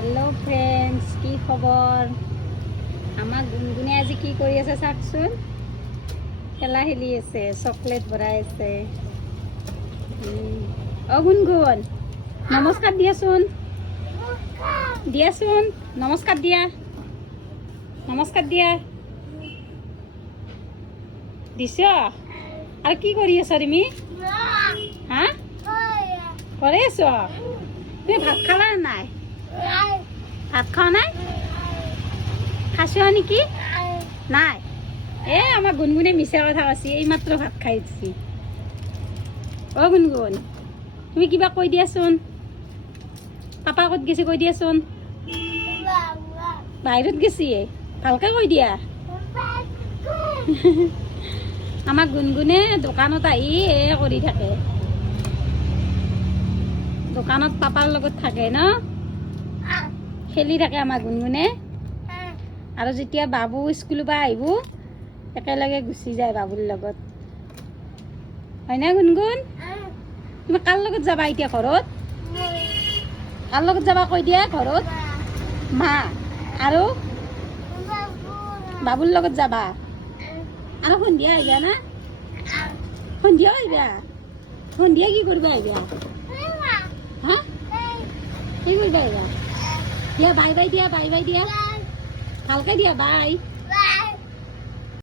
hello friends की खबर आमार गुनगुने आज की करि आछे चाकचोन खेला खेली आछे चकलेट भराई आछे ओ गुनगुन नमस्कार दियाचोन नमस्कार दिया दिस और की करि आछा तुमी हाँ करे आछो तुमी भात खाला नाई भात खाओ नाई खासो नेকি नाई ए आमार गुनगुने मिছা কথা কৈছি এই মাত্ৰ ভাত খাইছি ओ गुनगुन তুমি কিবা কৈ দিয়াচোন পাপা কত গেছে কৈ দিয়াচোন বাহিৰত গেছি ভালকে কৈ দিয়া আমাৰ গুনগুনে দোকানত আহি কৰি থাকে দোকানত পাপাৰ লগত থাকে ন খেলি থাকে আমাৰ গুনগুনে আৰু যেতিয়া বাবু স্কুলৰ পৰা আহিব একেলগে গুচি যায় বাবুৰ লগত হয় না গুনগুন তুমি কাৰ লগত যাবা এতিয়া ঘৰত কাৰ লগত যাবা কৈ দিয়া ঘৰত মা আৰু বাবুৰ লগত যাবা আৰু সন্ধিয়া আহিবা না সন্ধিয়া আহিবা সন্ধিয়া কি কৰিবা আহিবা হা কি কৰিবা আহিবা দিয়া বাই বাই দিয়া ভালকে দিয়া বাই